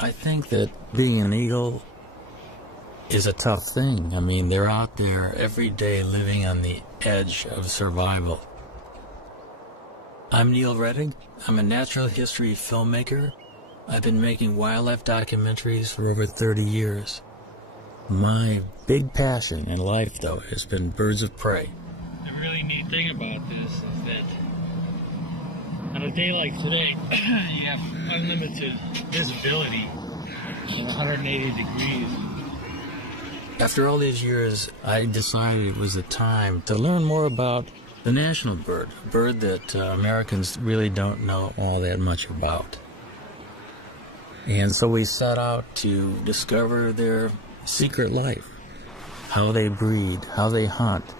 I think that being an eagle is a tough thing. I mean, they're out there every day living on the edge of survival. I'm Neil Redding. I'm a natural history filmmaker. I've been making wildlife documentaries for over 30 years. My big passion in life, though, has been birds of prey. The really neat thing about this is that on a day like today, you have unlimited visibility at 180 degrees. After all these years, I decided it was the time to learn more about the national bird, a bird that Americans really don't know all that much about. And so we set out to discover their secret life, how they breed, how they hunt,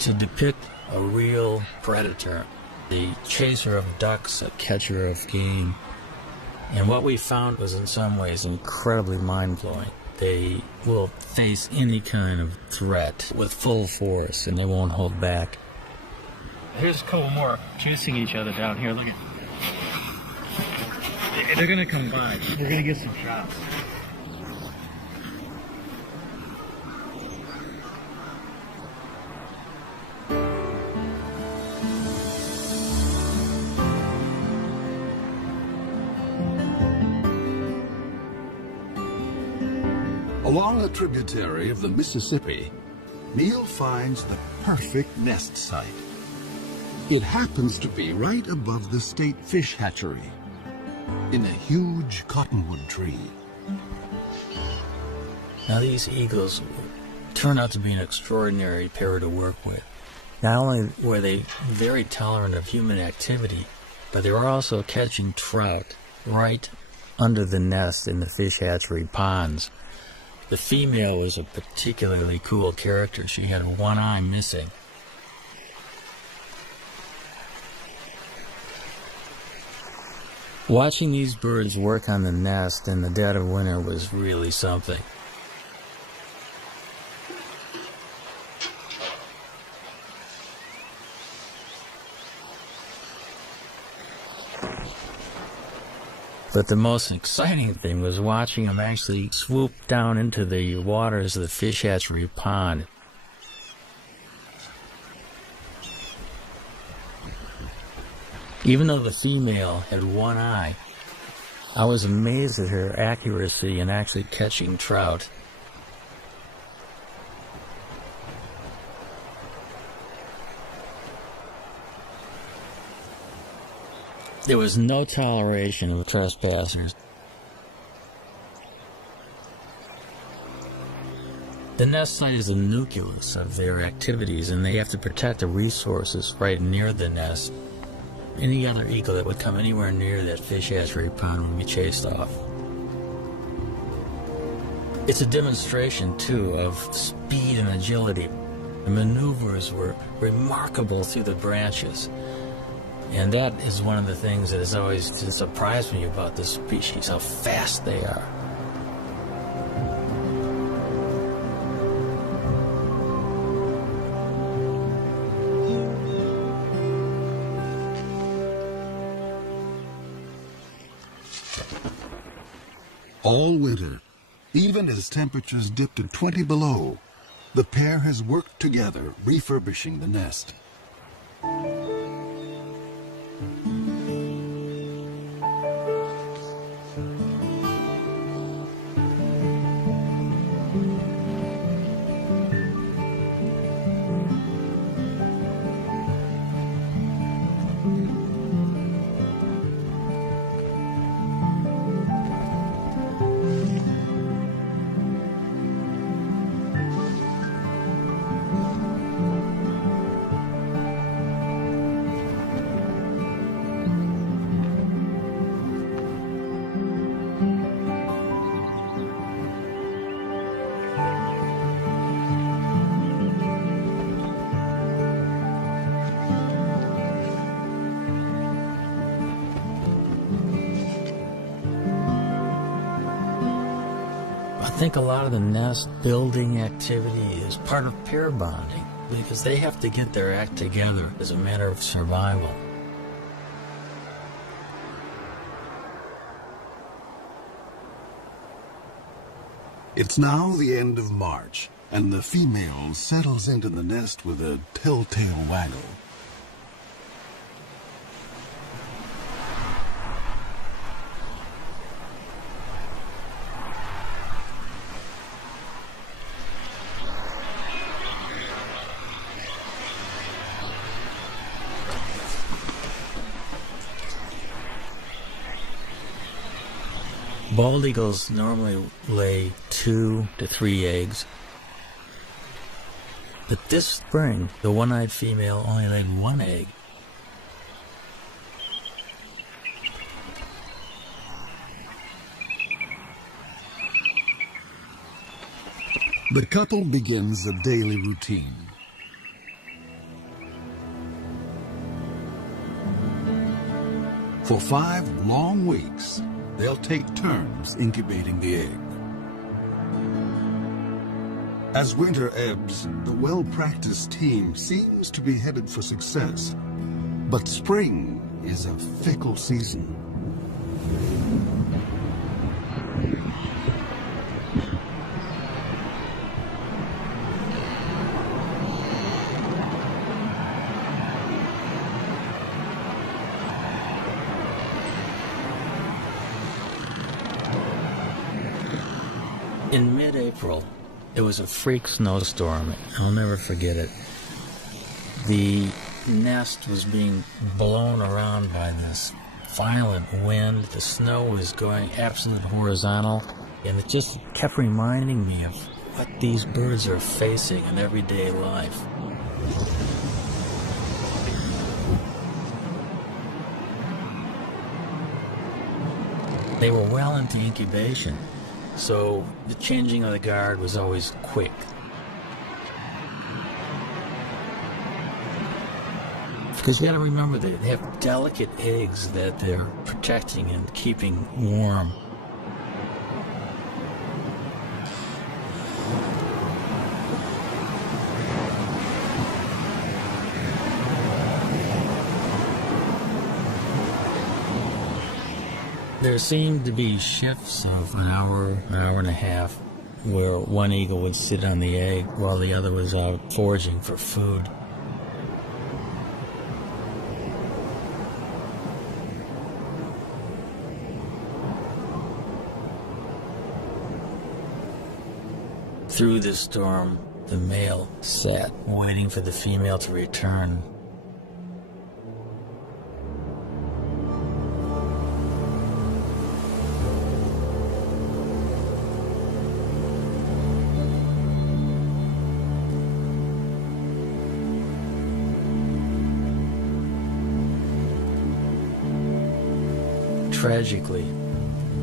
to depict a real predator, the chaser of ducks, a catcher of game. And what we found was in some ways incredibly mind-blowing. They will face any kind of threat with full force, and they won't hold back. Here's a couple more chasing each other down here. Look at, they're gonna come by. We're gonna get some shots. Along a tributary of the Mississippi, Neil finds the perfect nest site. It happens to be right above the state fish hatchery, in a huge cottonwood tree. Now these eagles turn out to be an extraordinary pair to work with. Not only were they very tolerant of human activity, but they were also catching trout right under the nest in the fish hatchery ponds. The female was a particularly cool character. She had one eye missing. Watching these birds work on the nest in the dead of winter was really something. But the most exciting thing was watching them actually swoop down into the waters of the fish hatchery pond. Even though the female had one eye, I was amazed at her accuracy in actually catching trout. There was no toleration of trespassers. The nest site is the nucleus of their activities, and they have to protect the resources right near the nest. Any other eagle that would come anywhere near that fish hatchery pond would be chased off. It's a demonstration, too, of speed and agility. The maneuvers were remarkable through the branches. And that is one of the things that has always surprised me about this species, how fast they are. All winter, even as temperatures dip to 20 below, the pair has worked together refurbishing the nest. I think a lot of the nest building activity is part of pair bonding, because they have to get their act together as a matter of survival. It's now the end of March, and the female settles into the nest with a telltale waggle. Bald eagles normally lay 2 to 3 eggs. But this spring, the one-eyed female only laid 1 egg. The couple begins a daily routine. For 5 long weeks, they'll take turns incubating the egg. As winter ebbs, the well-practiced team seems to be headed for success. But spring is a fickle season. In mid-April, there was a freak snowstorm. I'll never forget it. The nest was being blown around by this violent wind. The snow was going absolutely horizontal, and it just kept reminding me of what these birds are facing in everyday life. They were well into incubation, so the changing of the guard was always quick. Because you got to remember, they have delicate eggs that they're protecting and keeping warm. There seemed to be shifts of an hour and a half, where one eagle would sit on the egg while the other was out foraging for food. Through the storm, the male sat, waiting for the female to return. Tragically,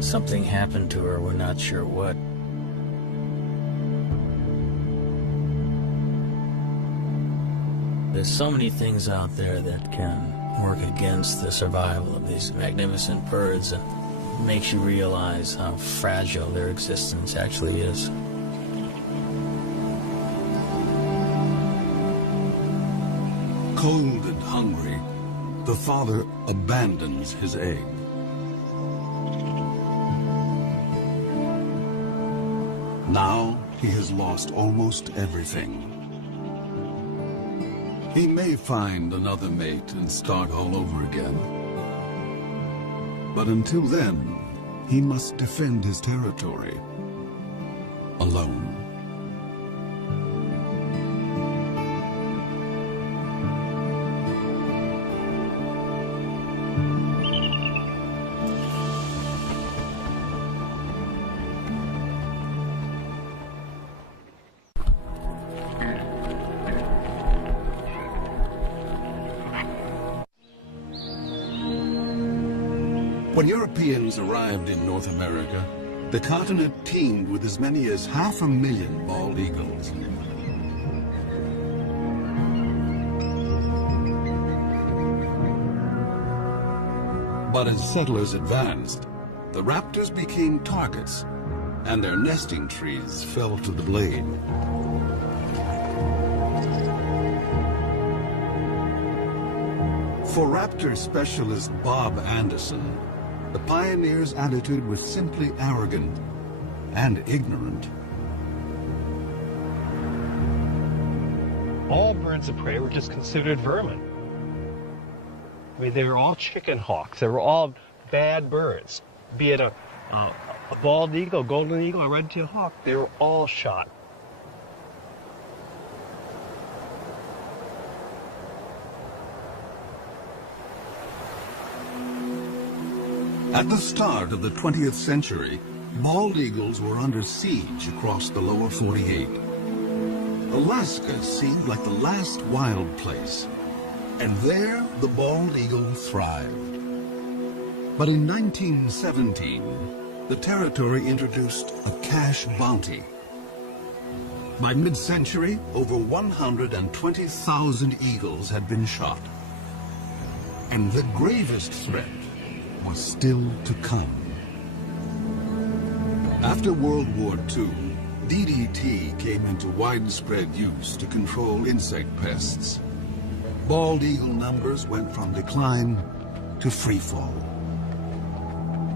something happened to her, we're not sure what. There's so many things out there that can work against the survival of these magnificent birds, and makes you realize how fragile their existence actually is. Cold and hungry, the father abandons his egg. Now he has lost almost everything. He may find another mate and start all over again. But until then, he must defend his territory alone. When Europeans arrived in North America, the continent teemed with as many as 500,000 bald eagles. But as settlers advanced, the raptors became targets, and their nesting trees fell to the blade. For raptor specialist Bob Anderson, the pioneers' attitude was simply arrogant and ignorant. all birds of prey were just considered vermin. I mean, they were all chicken hawks. They were all bad birds. Be it a bald eagle, golden eagle, a red-tailed hawk, they were all shot. At the start of the 20th century, bald eagles were under siege across the lower 48. Alaska seemed like the last wild place, and there the bald eagle thrived. But in 1917, the territory introduced a cash bounty. By mid-century, over 120,000 eagles had been shot. And the gravest threat was still to come. After World War II, DDT came into widespread use to control insect pests. Bald eagle numbers went from decline to freefall.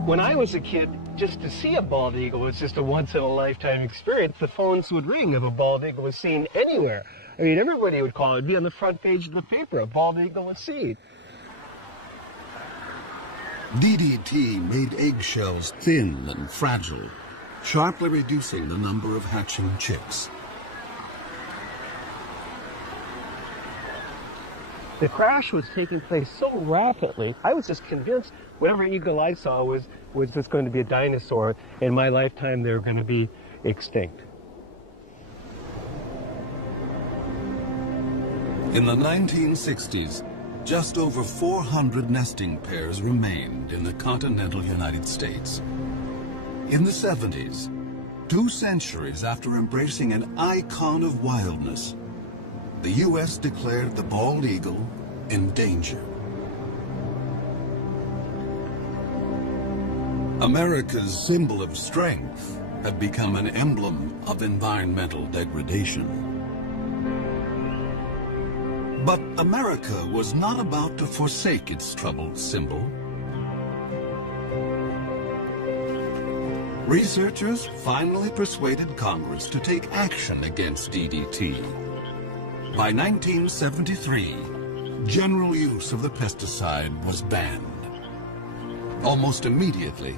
When I was a kid, just to see a bald eagle was just a once-in-a-lifetime experience. The phones would ring if a bald eagle was seen anywhere. I mean, everybody would call it. It'd be on the front page of the paper. A bald eagle was seen. DDT made eggshells thin and fragile, sharply reducing the number of hatching chicks. The crash was taking place so rapidly, I was just convinced whatever eagle I saw was just going to be a dinosaur. In my lifetime, they were going to be extinct. In the 1960s, just over 400 nesting pairs remained in the continental United States. In the 70s, 2 centuries after embracing an icon of wildness, the U.S. declared the bald eagle endangered. America's symbol of strength had become an emblem of environmental degradation. But America was not about to forsake its troubled symbol. Researchers finally persuaded Congress to take action against DDT. By 1973, general use of the pesticide was banned. Almost immediately,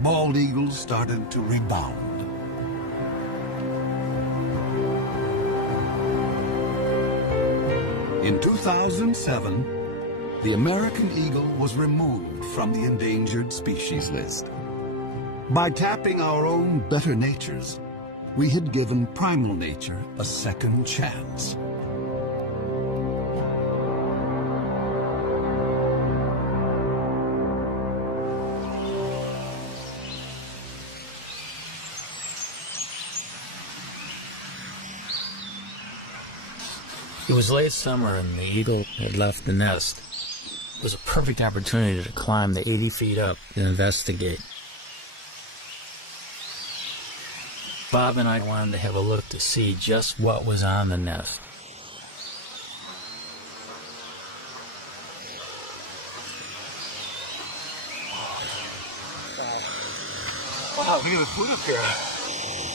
bald eagles started to rebound. In 2007, the American eagle was removed from the endangered species list. By tapping our own better natures, we had given primal nature a second chance. It was late summer and the eagle had left the nest. It was a perfect opportunity to climb the 80 feet up and investigate. Bob and I wanted to have a look to see just what was on the nest. Wow, look at the food up here.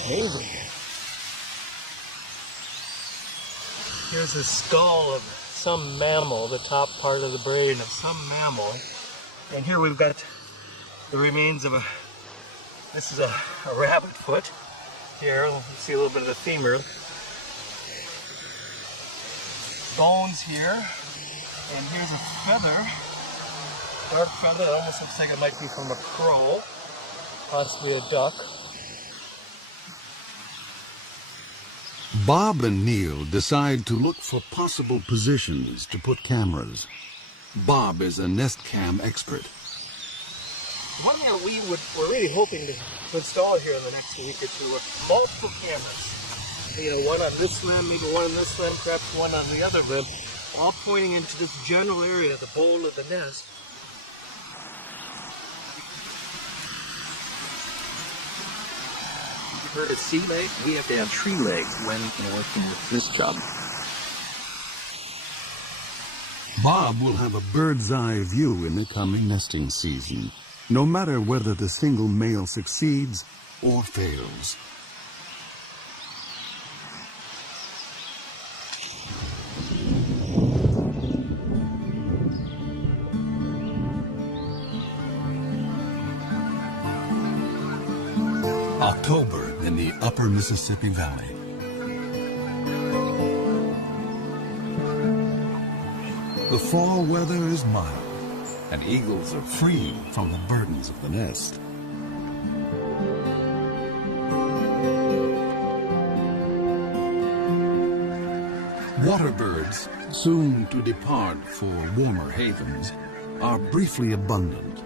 Amazing. Here's a skull of some mammal, the top part of the brain of some mammal. And here we've got the remains of this is a rabbit foot. Here, you see a little bit of the femur. Bones here. And here's a feather. Dark feather, it almost looks like it might be from a crow. Possibly a duck. Bob and Neil decide to look for possible positions to put cameras. Bob is a nest cam expert. One thing that we're really hoping to install here in the next week or two are multiple cameras. You know, one on this limb, maybe one on this limb, perhaps one on the other limb, all pointing into this general area, the bowl of the nest. For a sea leg, we have to have tree legs when working with this job. Bob will have a bird's eye view in the coming nesting season, no matter whether the single male succeeds or fails. October in the upper Mississippi Valley. The fall weather is mild, and eagles are free from the burdens of the nest. Water birds, soon to depart for warmer havens, are briefly abundant.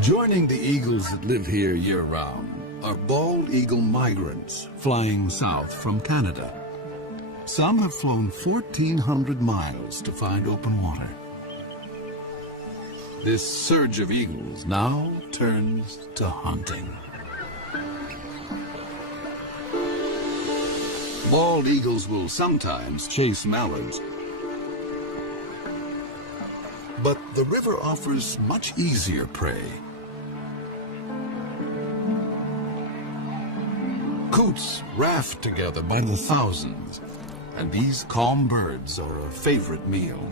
Joining the eagles that live here year-round are bald eagle migrants flying south from Canada. Some have flown 1,400 miles to find open water. This surge of eagles now turns to hunting. Bald eagles will sometimes chase mallards, but the river offers much easier prey. Coots raft together by the thousands, and these calm birds are a favorite meal.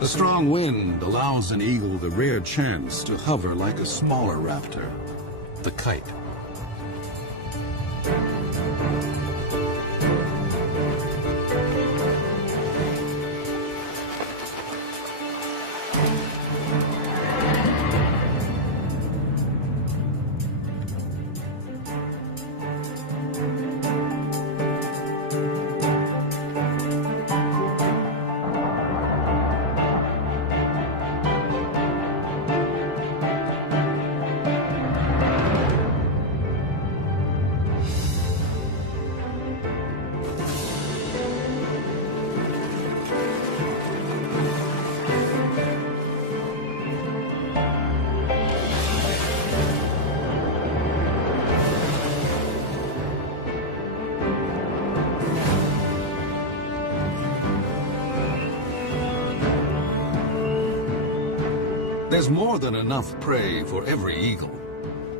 The strong wind allows an eagle the rare chance to hover like a smaller raptor, the kite. There's more than enough prey for every eagle,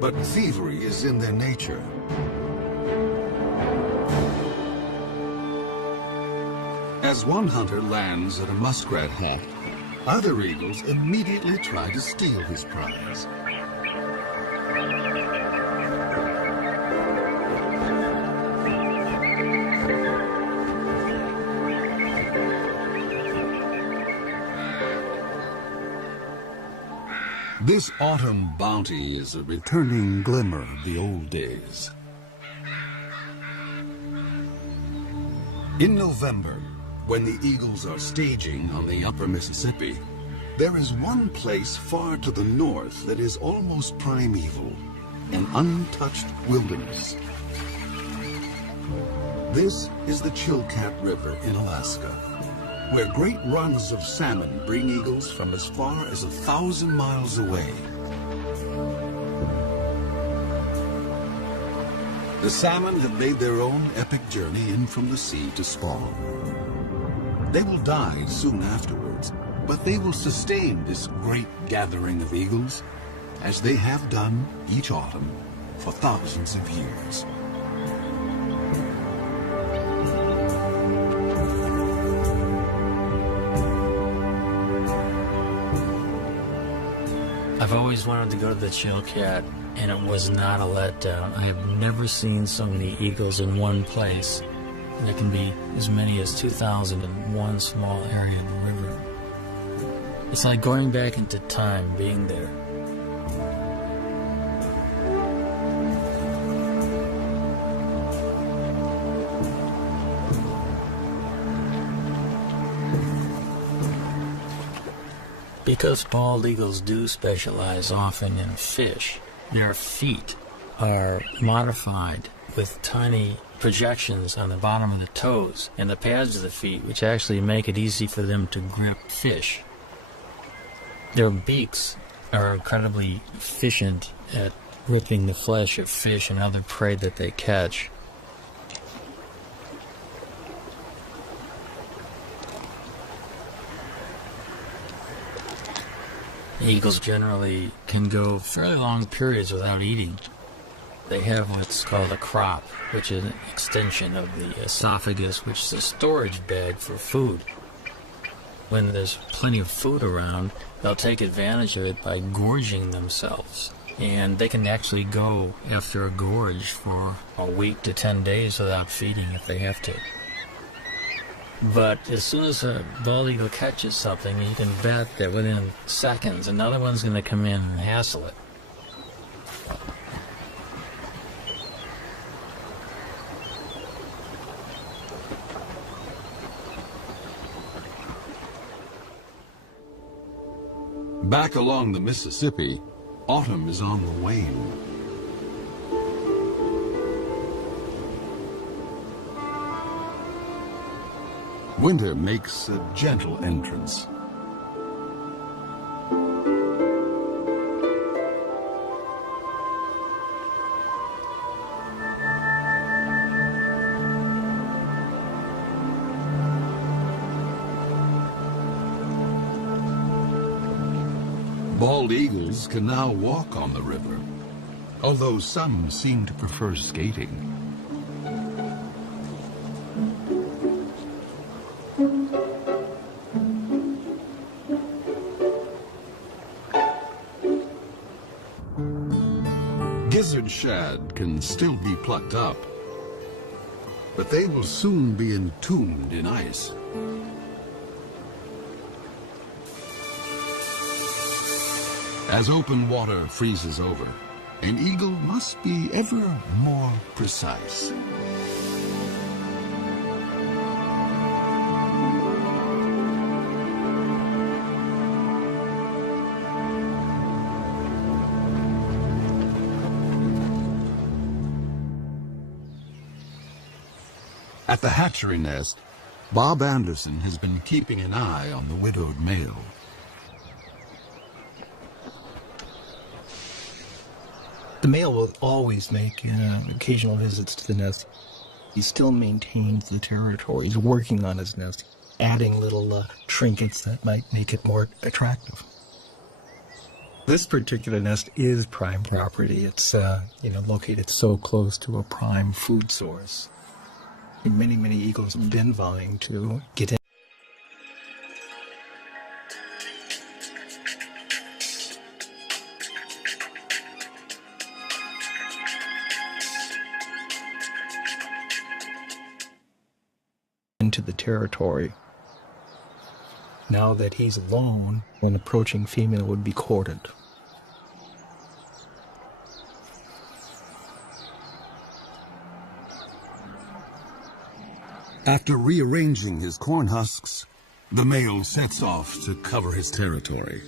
but thievery is in their nature. As one hunter lands at a muskrat hat, other eagles immediately try to steal his prize. This autumn bounty is a returning glimmer of the old days. In November, when the eagles are staging on the upper Mississippi, there is one place far to the north that is almost primeval, an untouched wilderness. This is the Chilkat River in Alaska, where great runs of salmon bring eagles from as far as 1,000 miles away. The salmon have made their own epic journey in from the sea to spawn. They will die soon afterwards, but they will sustain this great gathering of eagles, as they have done each autumn for thousands of years. I've always wanted to go to the Chilkat, and it was not a letdown. I have never seen so many eagles in one place. There can be as many as 2,000 in one small area of the river. It's like going back into time being there. Because bald eagles do specialize often in fish, their feet are modified with tiny projections on the bottom of the toes and the pads of the feet, which actually make it easy for them to grip fish. Their beaks are incredibly efficient at ripping the flesh of fish and other prey that they catch. Eagles generally can go fairly long periods without eating. They have what's called a crop, which is an extension of the esophagus, which is a storage bag for food. When there's plenty of food around, they'll take advantage of it by gorging themselves. And they can actually go after a gorge for a week to 10 days without feeding if they have to. But as soon as a bald eagle catches something, you can bet that within seconds another one's going to come in and hassle it. Back along the Mississippi, autumn is on the wane. Winter makes a gentle entrance. Bald eagles can now walk on the river, although some seem to prefer skating. Gizzard shad can still be plucked up, but they will soon be entombed in ice. As open water freezes over, an eagle must be ever more precise. At the hatchery nest, Bob Anderson has been keeping an eye on the widowed male. The male will always make occasional visits to the nest. He still maintains the territory. He's working on his nest, adding little trinkets that might make it more attractive. This particular nest is prime property. It's located so close to a prime food source. Many, many eagles have been vying to get in. Into the territory. Now that he's alone, an approaching female would be courted. After rearranging his corn husks, the male sets off to cover his territory.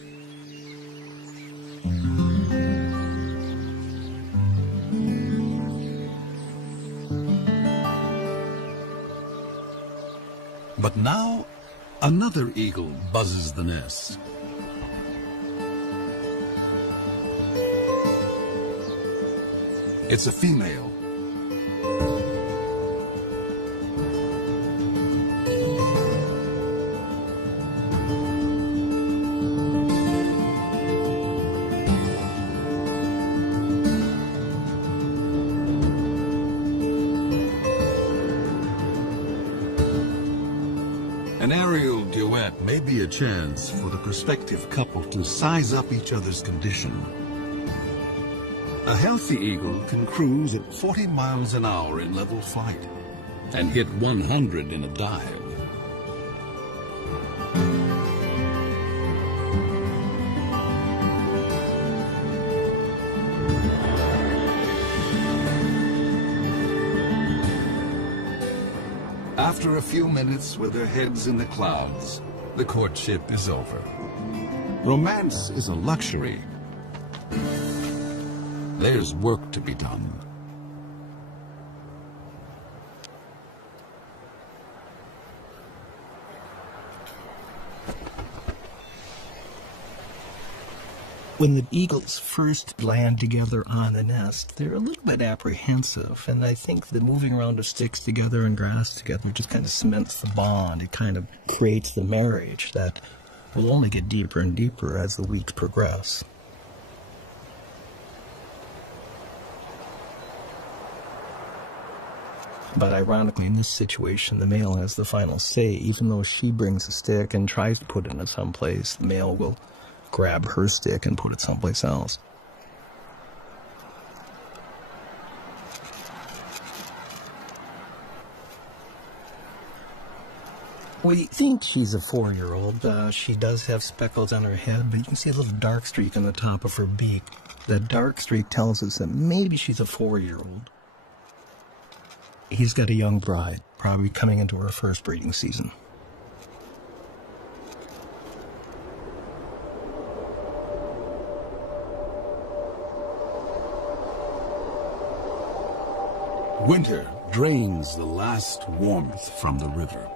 But now, another eagle buzzes the nest. It's a female. An aerial duet may be a chance for the prospective couple to size up each other's condition. A healthy eagle can cruise at 40 miles an hour in level flight and hit 100 in a dive. After a few minutes with their heads in the clouds, the courtship is over. Romance is a luxury. There's work to be done. When the eagles first land together on the nest, they're a little bit apprehensive, and I think that moving around of sticks together and grass together just kind of cements the bond. It kind of creates the marriage that will only get deeper and deeper as the weeks progress. But ironically, in this situation, the male has the final say. Even though she brings a stick and tries to put it in someplace, the male will grab her stick and put it someplace else. We think she's a 4-year-old. She does have speckles on her head, but you can see a little dark streak on the top of her beak. That dark streak tells us that maybe she's a 4-year-old. He's got a young bride, probably coming into her first breeding season. Winter drains the last warmth from the river.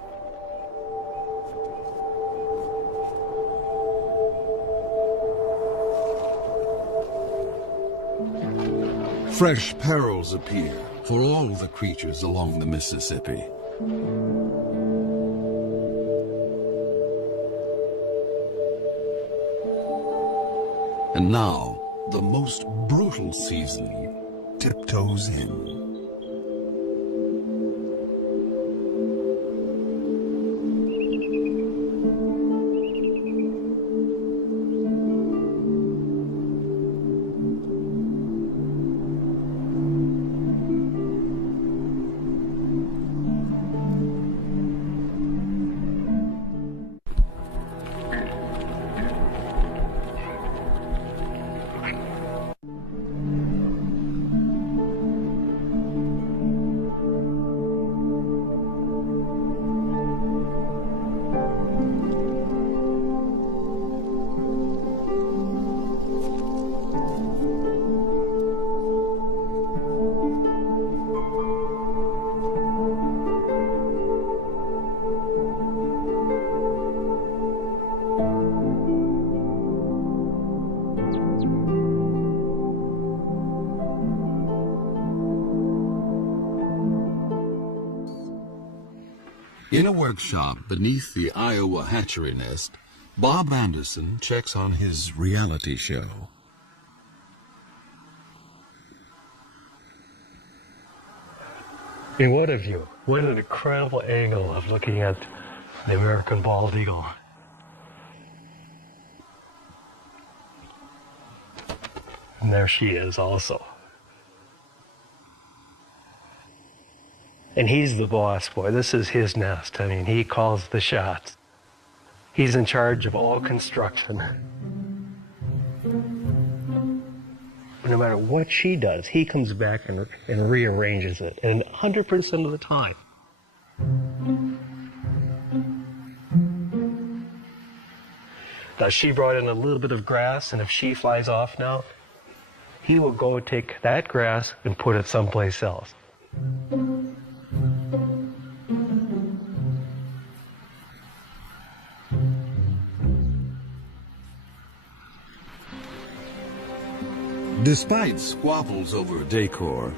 Fresh perils appear for all the creatures along the Mississippi. And now, the most brutal season tiptoes in. In a workshop beneath the Iowa hatchery nest, Bob Anderson checks on his reality show. I mean, what a view. What an incredible angle of looking at the American bald eagle. And there she is also. And he's the boss boy. This is his nest. I mean, he calls the shots. He's in charge of all construction. No matter what she does, he comes back and rearranges it. And 100% of the time. Now, she brought in a little bit of grass, and if she flies off now, he will go take that grass and put it someplace else. Despite squabbles over decor,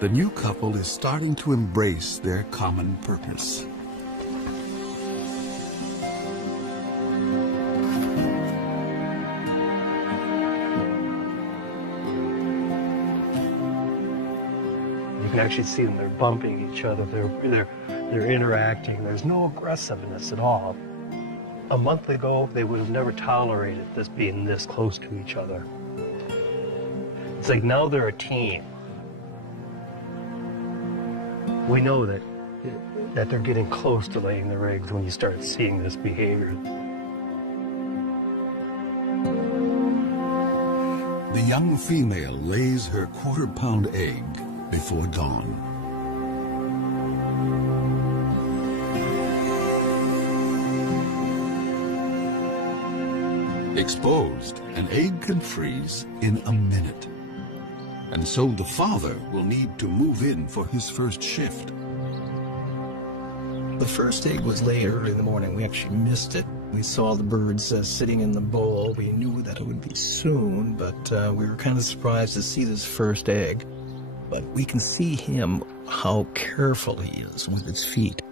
the new couple is starting to embrace their common purpose. You can actually see them, they're bumping each other, they're interacting. There's no aggressiveness at all. A month ago, they would have never tolerated this being this close to each other. It's like now they're a team. We know that they're getting close to laying their eggs when you start seeing this behavior. The young female lays her quarter-pound egg before dawn. Exposed, an egg can freeze in a minute. And so the father will need to move in for his first shift. The first egg was laid early in the morning. We actually missed it. We saw the birds sitting in the bowl. We knew that it would be soon, but we were kind of surprised to see this first egg. But we can see him, how careful he is with his feet.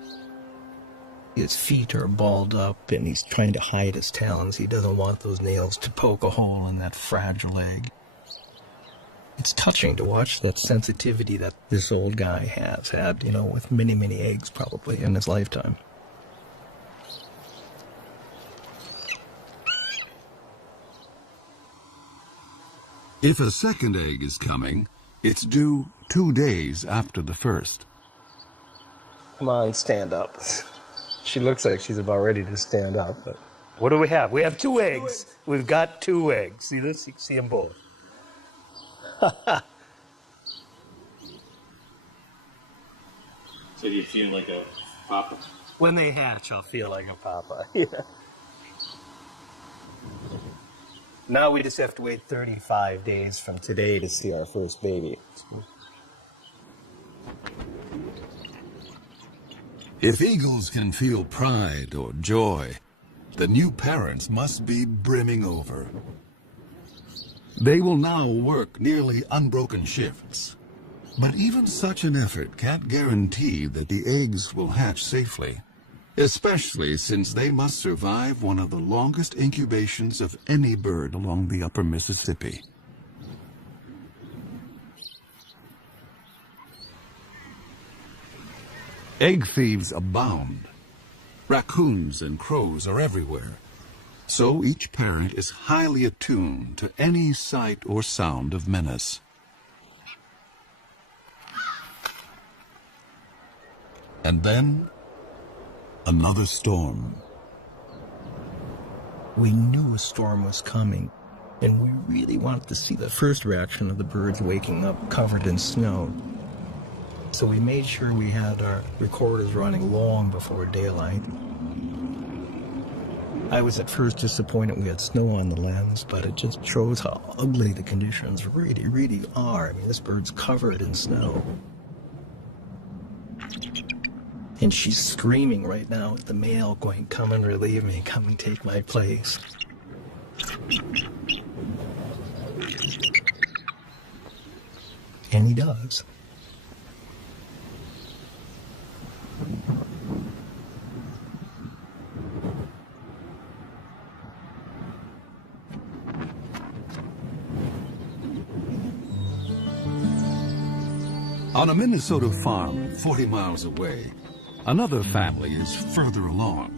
His feet are balled up, and he's trying to hide his talons. He doesn't want those nails to poke a hole in that fragile egg. It's touching to watch that sensitivity that this old guy has had, with many, many eggs probably in his lifetime. If a second egg is coming, it's due 2 days after the first. Come on, stand up. She looks like she's about ready to stand up, but what do we have? We have 2 eggs. We've got 2 eggs. See this? You can see them both. So do you feel like a papa? When they hatch, I'll feel like a papa. Yeah. Now we just have to wait 35 days from today to see our first baby. If eagles can feel pride or joy, the new parents must be brimming over. They will now work nearly unbroken shifts. But even such an effort can't guarantee that the eggs will hatch safely, especially since they must survive one of the longest incubations of any bird along the upper Mississippi. Egg thieves abound. Raccoons and crows are everywhere. So each parent is highly attuned to any sight or sound of menace. And then, another storm. We knew a storm was coming, and we really wanted to see the first reaction of the birds waking up covered in snow. So we made sure we had our recorders running long before daylight. I was at first disappointed we had snow on the lens, but it just shows how ugly the conditions really, really are. I mean, this bird's covered in snow. And she's screaming right now at the male, going, "Come and relieve me, come and take my place." And he does. On a Minnesota farm 40 miles away, another family is further along.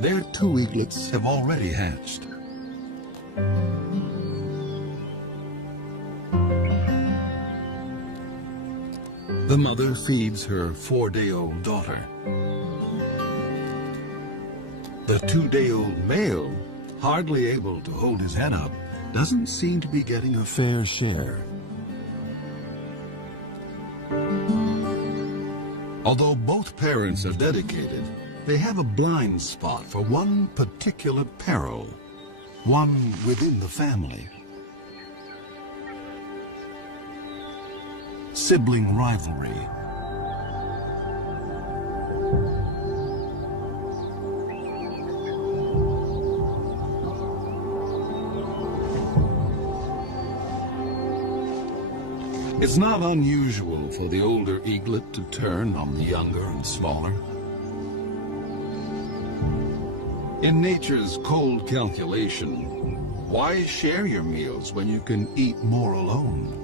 Their 2 eaglets have already hatched. The mother feeds her 4-day-old daughter. The 2-day-old male, hardly able to hold his head up, doesn't seem to be getting a fair share. Although both parents are dedicated, they have a blind spot for one particular peril, one within the family. Sibling rivalry. It's not unusual for the older eaglet to turn on the younger and smaller. In nature's cold calculation, why share your meals when you can eat more alone?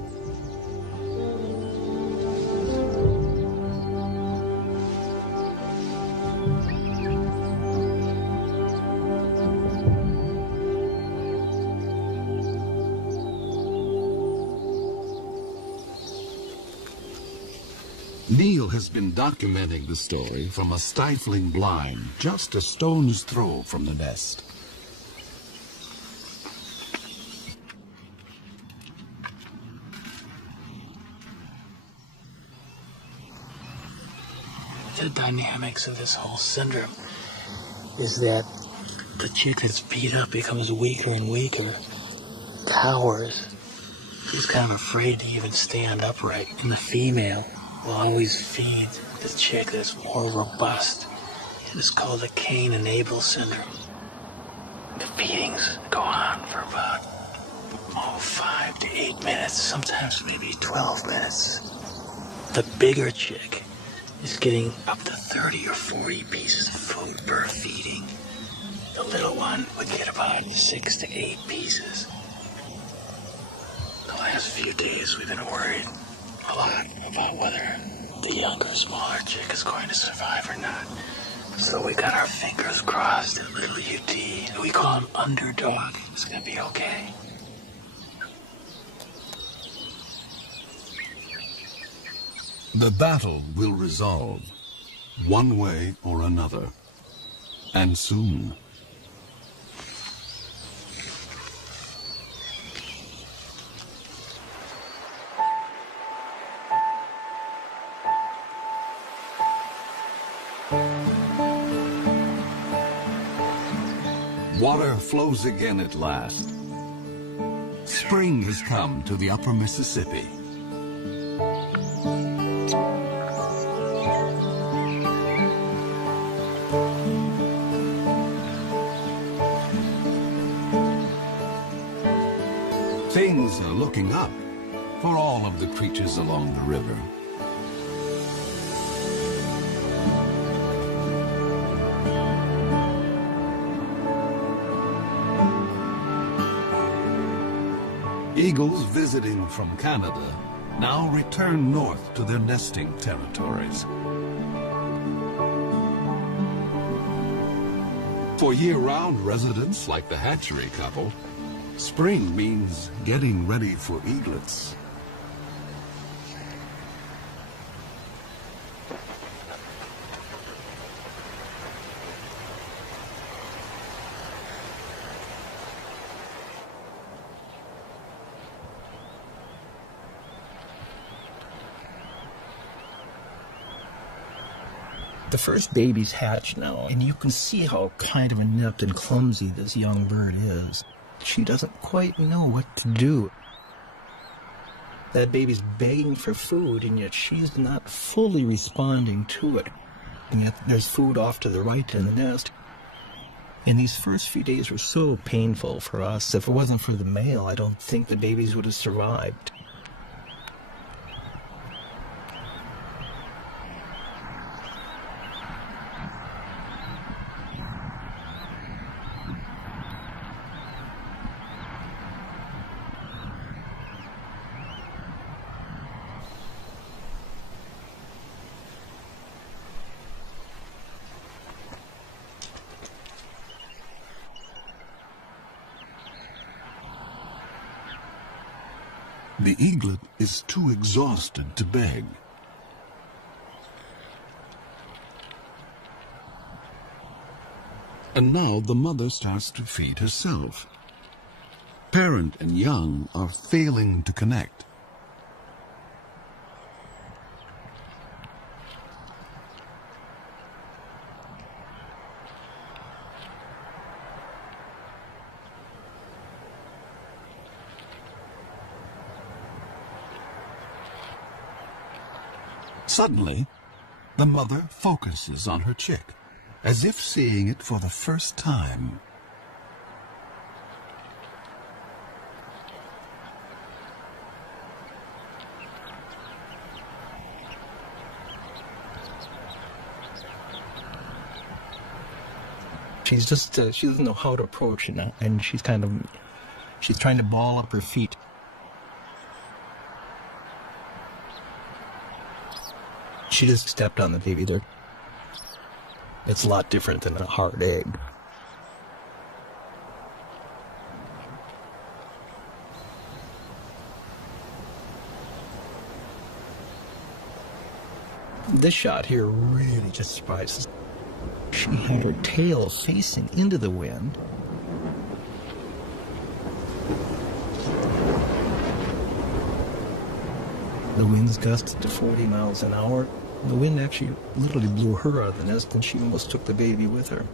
Neil has been documenting the story from a stifling blind just a stone's throw from the nest. The dynamics of this whole syndrome is that the chick that's beat up becomes weaker and weaker, cowers. She's kind of afraid to even stand upright, and the female will always feed the chick that's more robust. It's called the Cain and Abel syndrome. The feedings go on for about 5 to 8 minutes, sometimes maybe 12 minutes. The bigger chick is getting up to 30 or 40 pieces of food per feeding. The little one would get about 6 to 8 pieces. The last few days we've been worried a lot about whether the younger, smaller chick is going to survive or not. So we got our fingers crossed that little UT, we call him Underdog, is going to be okay. The battle will resolve, one way or another, and soon. Water flows again at last. Spring has come to the upper Mississippi. Things are looking up for all of the creatures along the river. Eagles visiting from Canada now return north to their nesting territories. For year-round residents like the hatchery couple, spring means getting ready for eaglets. The first babies hatch now, and you can see how kind of inept and clumsy this young bird is. She doesn't quite know what to do. That baby's begging for food, and yet she's not fully responding to it. And yet there's food off to the right in the nest. And these first few days were so painful for us. If it wasn't for the male, I don't think the babies would have survived. The eaglet is too exhausted to beg. And now the mother starts to feed herself. Parent and young are failing to connect. Suddenly, the mother focuses on her chick, as if seeing it for the first time. She's just, she doesn't know how to approach it, and she's trying to ball up her feet. She just stepped on the baby there. It's a lot different than a hard egg. This shot here really just surprises. She had her tail facing into the wind. The winds gusted to 40 miles an hour. The wind actually literally blew her out of the nest, and she almost took the baby with her.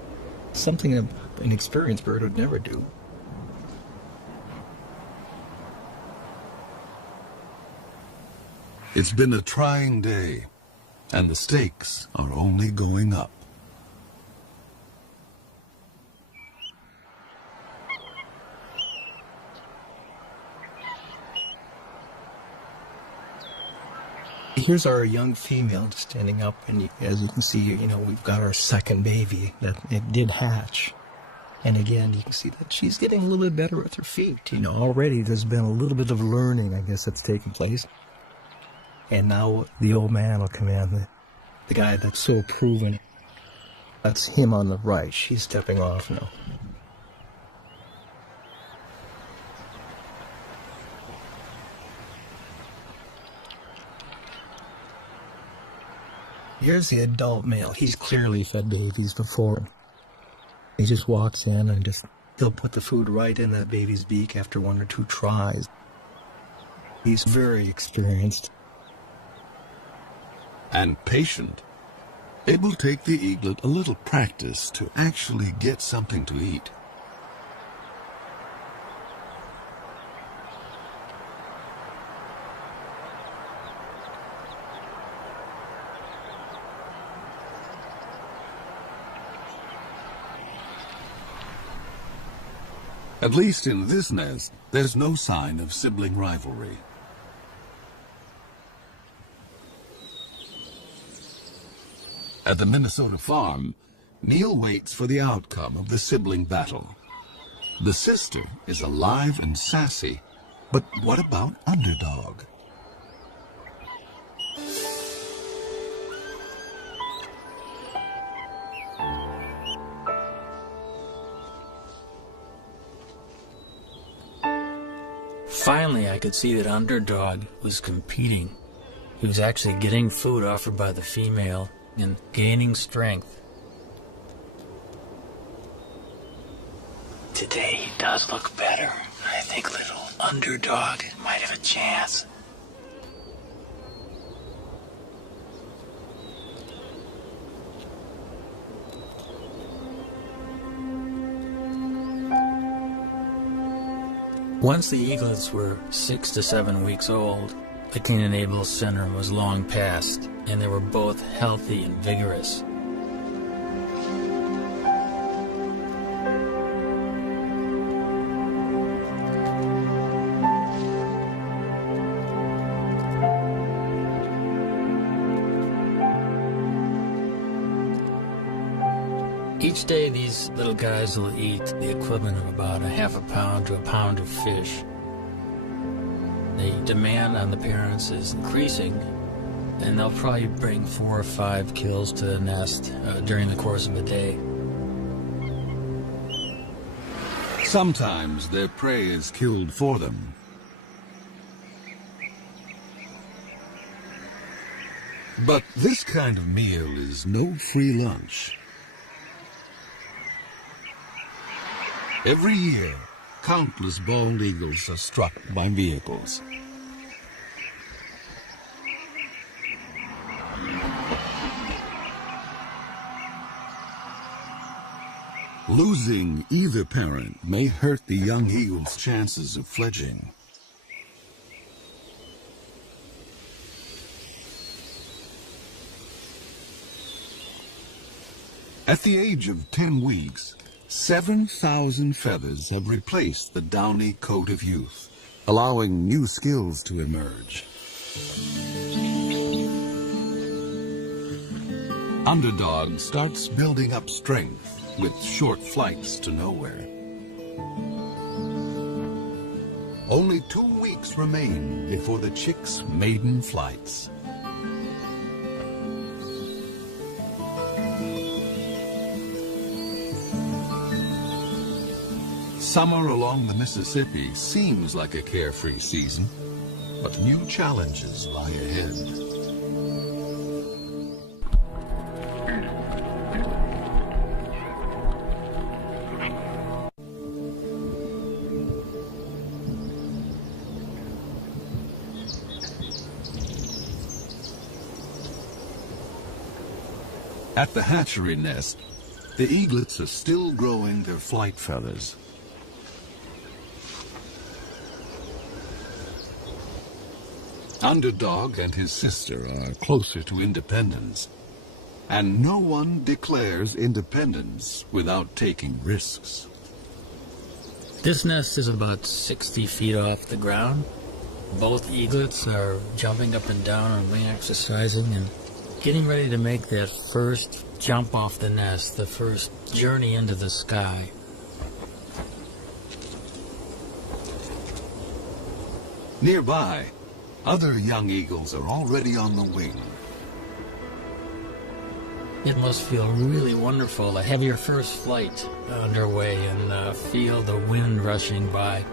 Something an experienced bird would never do. It's been a trying day, and the stakes are only going up. Here's our young female standing up, and as you can see, we've got our second baby that it did hatch. And again, you can see that she's getting a little bit better with her feet. Already there's been a little bit of learning, I guess, that's taking place. And now the old man will come in, the guy that's so proven. That's him on the right. She's stepping off now. Here's the adult male. He's clearly fed babies before. He just walks in and he'll put the food right in that baby's beak after 1 or 2 tries. He's very experienced. And patient. It will take the eaglet a little practice to actually get something to eat. At least in this nest, there's no sign of sibling rivalry. At the Minnesota farm, Neil waits for the outcome of the sibling battle. The sister is alive and sassy, but what about Underdog? Finally, I could see that Underdog was competing. He was actually getting food offered by the female and gaining strength. Today he does look better. I think little Underdog might have a chance. Once the eaglets were 6 to 7 weeks old, the Canaan-Abel syndrome was long past, and they were both healthy and vigorous. Each day these little guys will eat the equivalent of about a half a pound to a pound of fish. The demand on the parents is increasing, and they'll probably bring 4 or 5 kills to the nest during the course of a day. Sometimes their prey is killed for them. But this kind of meal is no free lunch. Every year, countless bald eagles are struck by vehicles. Losing either parent may hurt the young eagle's chances of fledging. At the age of 10 weeks, 7,000 feathers have replaced the downy coat of youth, allowing new skills to emerge. Underdog starts building up strength with short flights to nowhere. Only 2 weeks remain before the chick's maiden flights. Summer along the Mississippi seems like a carefree season, but new challenges lie ahead. At the hatchery nest, the eaglets are still growing their flight feathers. Underdog and his sister are closer to independence, and no one declares independence without taking risks. This nest is about 60 feet off the ground, Both eaglets are jumping up and down on wing exercising and getting ready to make that first jump off the nest, the first journey into the sky. Nearby, other young eagles are already on the wing. It must feel really wonderful to have your first flight underway and feel the wind rushing by.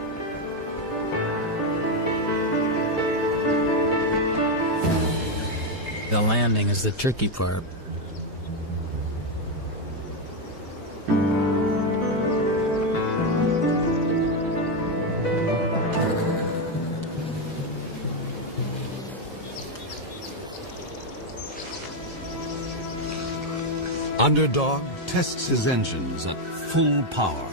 The landing is the tricky part. Underdog tests his engines at full power.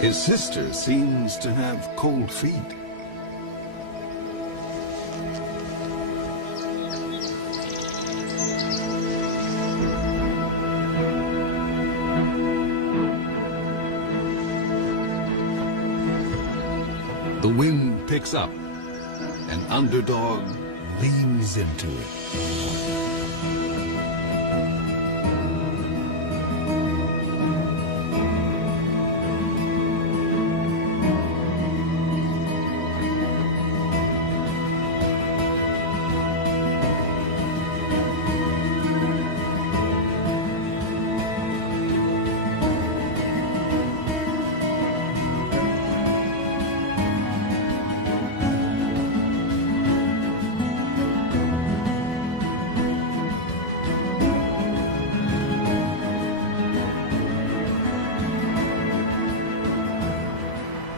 His sister seems to have cold feet. The wind picks up, and Underdog leans into it.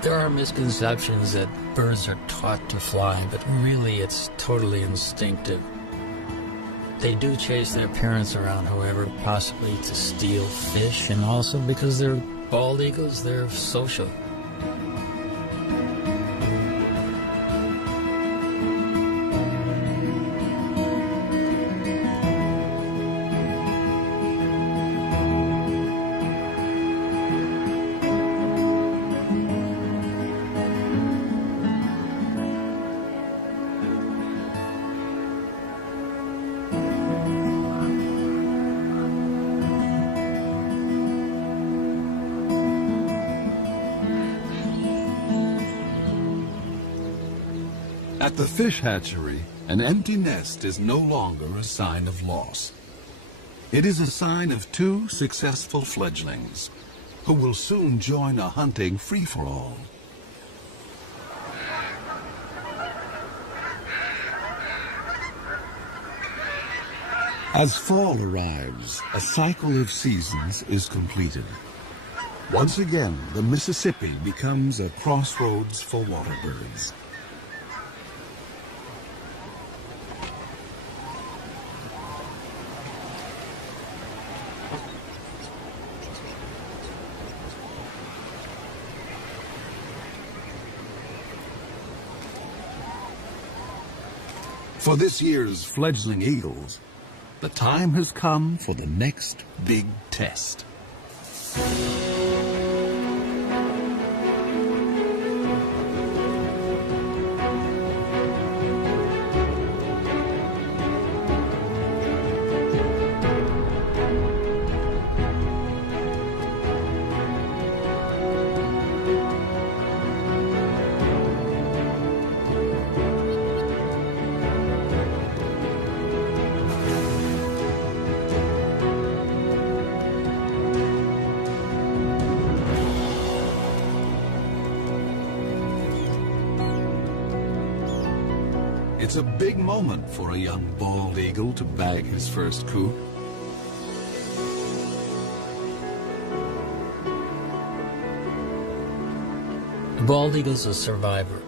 There are misconceptions that birds are taught to fly, but really it's totally instinctive. They do chase their parents around, however, possibly to steal fish, and also because they're bald eagles, they're social. At the fish hatchery, an empty nest is no longer a sign of loss. It is a sign of two successful fledglings who will soon join a hunting free-for-all. As fall arrives, a cycle of seasons is completed. Once again, the Mississippi becomes a crossroads for water birds. For this year's fledgling eagles, the time has come for the next big test. It's a big moment for a young bald eagle to bag his first coup. The bald eagle's a survivor.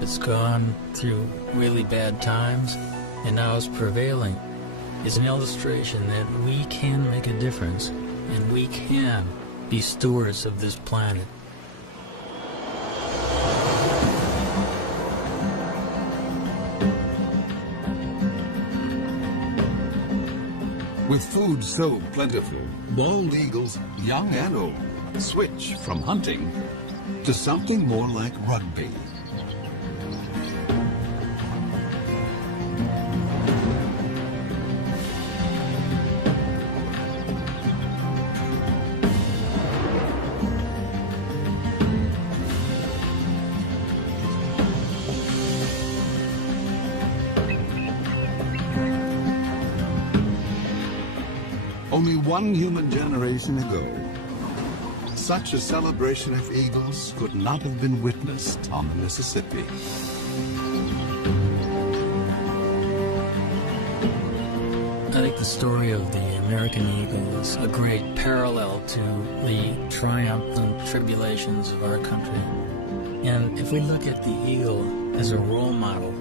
It's gone through really bad times, and now it's prevailing. It's an illustration that we can make a difference, and we can be stewards of this planet. With food so plentiful, bald eagles, young and old, switch from hunting to something more like rugby. Only one human generation ago, such a celebration of eagles could not have been witnessed on the Mississippi. I think the story of the American eagle is a great parallel to the triumphs and tribulations of our country. And if we look at the eagle as a role model,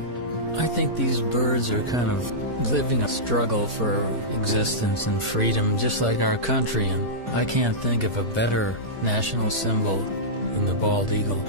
I think these birds are kind of living a struggle for existence and freedom just like our country, and I can't think of a better national symbol than the bald eagle.